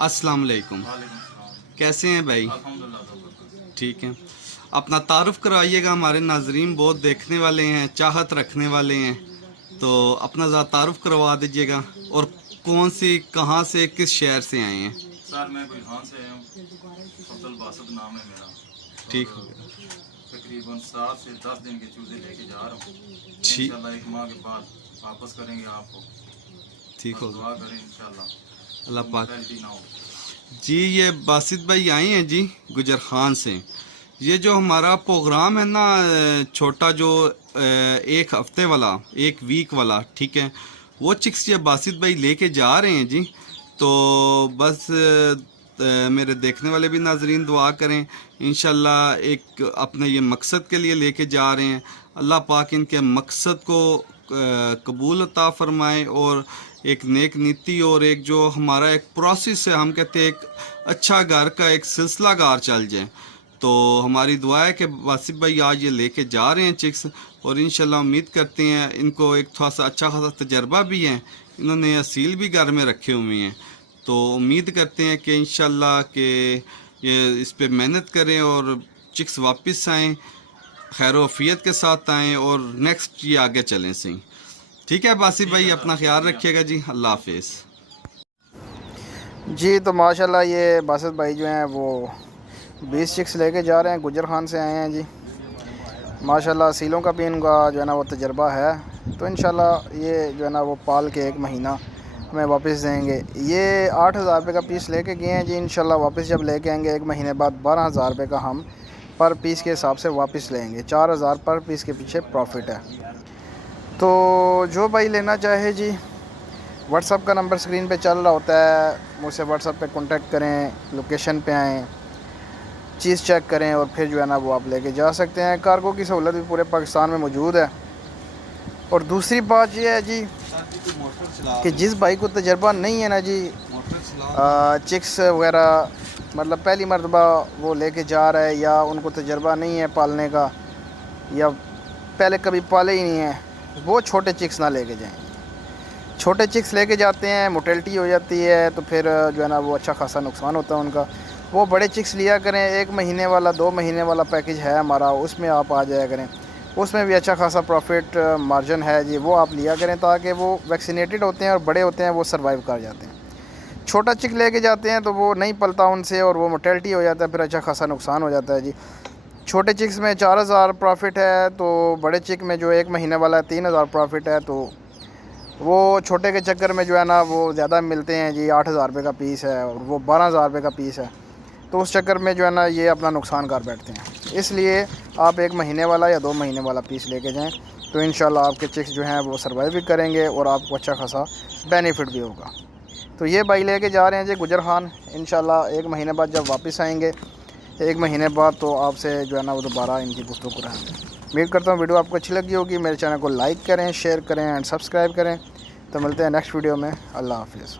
अस्सलाम वालेकुम। कैसे हैं भाई? ठीक है। अपना तारुफ कराइएगा, हमारे नाजरीन बहुत देखने वाले हैं, चाहत रखने वाले हैं, तो अपना ज़रा तारुफ करवा दीजिएगा। और कौन सी, कहाँ से, किस शहर से आए हैं? सर मैं गुजरात से आया हूँ, अब्दुल बासित नाम है मेरा। ठीक हो गया। तकरीबन 7 से 10 दिन के चूज़े लेके जा रहा हूँ। ठीक, इंशाल्लाह 1 माह के बाद वापस करेंगे आपको। ठीक हो दुआ करें इंशाल्लाह अल्लाह पाक। गलती ना हो। जी, ये बासित भाई आए हैं जी गुजर खान से। ये जो हमारा प्रोग्राम है ना, छोटा जो एक हफ्ते वाला, एक वीक वाला, ठीक है, वो चिक्स ये बासित भाई लेके जा रहे हैं जी। तो बस मेरे देखने वाले भी नाजरीन दुआ करें, इंशाल्लाह एक अपने ये मकसद के लिए लेके जा रहे हैं। अल्लाह पाक इनके मकसद को कबूल अता फरमाए और एक नेक नीति और एक जो हमारा एक प्रोसेस है, हम कहते हैं एक अच्छा घर का एक सिलसिलागार चल जाए। तो हमारी दुआ है कि वासिफ भाई आज ये लेके जा रहे हैं चिक्स, और इंशाल्लाह उम्मीद करते हैं इनको एक थोड़ा सा अच्छा खासा तजर्बा भी है, इन्होंने असील भी घर में रखे हुए हैं। तो उम्मीद करते हैं कि इंशाल्लाह कि ये इस पे मेहनत करें और चिक्स वापस आएँ, खैर वफ़ियत के साथ आएँ और नेक्स्ट ये आगे चलें सही। ठीक है बासिफ भाई, अपना ख्याल रखिएगा जी, अल्लाह हाफिज़। जी तो माशाल्लाह ये बासित भाई जो हैं वो 20 चिक्स लेके जा रहे हैं, गुजर खान से आए हैं जी। माशाल्लाह सीलों का भी इनका जो है ना वो तजर्बा है, तो इंशाल्लाह ये जो है ना वो पाल के 1 महीना हमें वापस देंगे। ये 8,000 रुपये का पीस लेके गए हैं जी। इंशाल्लाह वापस जब लेके आएंगे 1 महीने बाद 12,000 रुपये का हम पर पीस के हिसाब से वापस लेंगे। 4,000 पर पीस के पीछे प्रॉफिट है। तो जो भाई लेना चाहे जी, व्हाट्सअप का नंबर स्क्रीन पे चल रहा होता है, मुझसे व्हाट्सअप पे कांटेक्ट करें, लोकेशन पे आएँ, चीज़ चेक करें और फिर जो है ना वो आप लेके जा सकते हैं। कार्गो की सहूलत भी पूरे पाकिस्तान में मौजूद है। और दूसरी बात ये है जी कि जिस भाई को तजर्बा नहीं है ना जी, चिक्स वगैरह मतलब पहली मरतबा वो लेके जा रहा है, या उनको तजर्बा नहीं है पालने का, या पहले कभी पाले ही नहीं है, वो छोटे चिक्स ना लेके जाएं। छोटे चिक्स लेके जाते हैं, मोटेलिटी हो जाती है, तो फिर जो है ना वो अच्छा खासा नुकसान होता है उनका। वो बड़े चिक्स लिया करें, 1 महीने वाला 2 महीने वाला पैकेज है हमारा, उसमें आप आ जाया करें, उसमें भी अच्छा खासा प्रॉफिट मार्जिन है जी। वो आप लिया करें ताकि वो वैक्सीनेटेड होते हैं और बड़े होते हैं, वो सर्वाइव कर जाते हैं। छोटा चिक लेके जाते हैं तो वो नहीं पलता उनसे और वो मोटेलिटी हो जाता है, फिर अच्छा खासा नुकसान हो जाता है जी। छोटे चिक्स में 4,000 प्रॉफिट है, तो बड़े चिक में जो 1 महीने वाला 3,000 प्रॉफिट है। तो वो छोटे के चक्कर में जो है ना वो ज़्यादा मिलते हैं जी। 8,000 रुपये का पीस है और वो 12,000 रुपये का पीस है, तो उस चक्कर में जो है ना ये अपना नुकसान कर बैठते हैं। इसलिए आप 1 महीने वाला या 2 महीने वाला पीस लेके जाएं, तो इंशाल्लाह आपके चिक्स जो हैं वो सर्वाइव भी करेंगे और आपको अच्छा खासा बेनिफिट भी होगा। तो ये भाई लेके जा रहे हैं जी गुजर खान। इंशाल्लाह 1 महीने बाद जब वापस आएंगे, 1 महीने बाद, तो आपसे जो है ना वो दोबारा इनकी गुफ्तगू कराएंगे। उम्मीद करता हूँ वीडियो आपको अच्छी लगी होगी। मेरे चैनल को लाइक करें, शेयर करें एंड सब्सक्राइब करें। तो मिलते हैं नेक्स्ट वीडियो में। अल्लाह हाफिज़।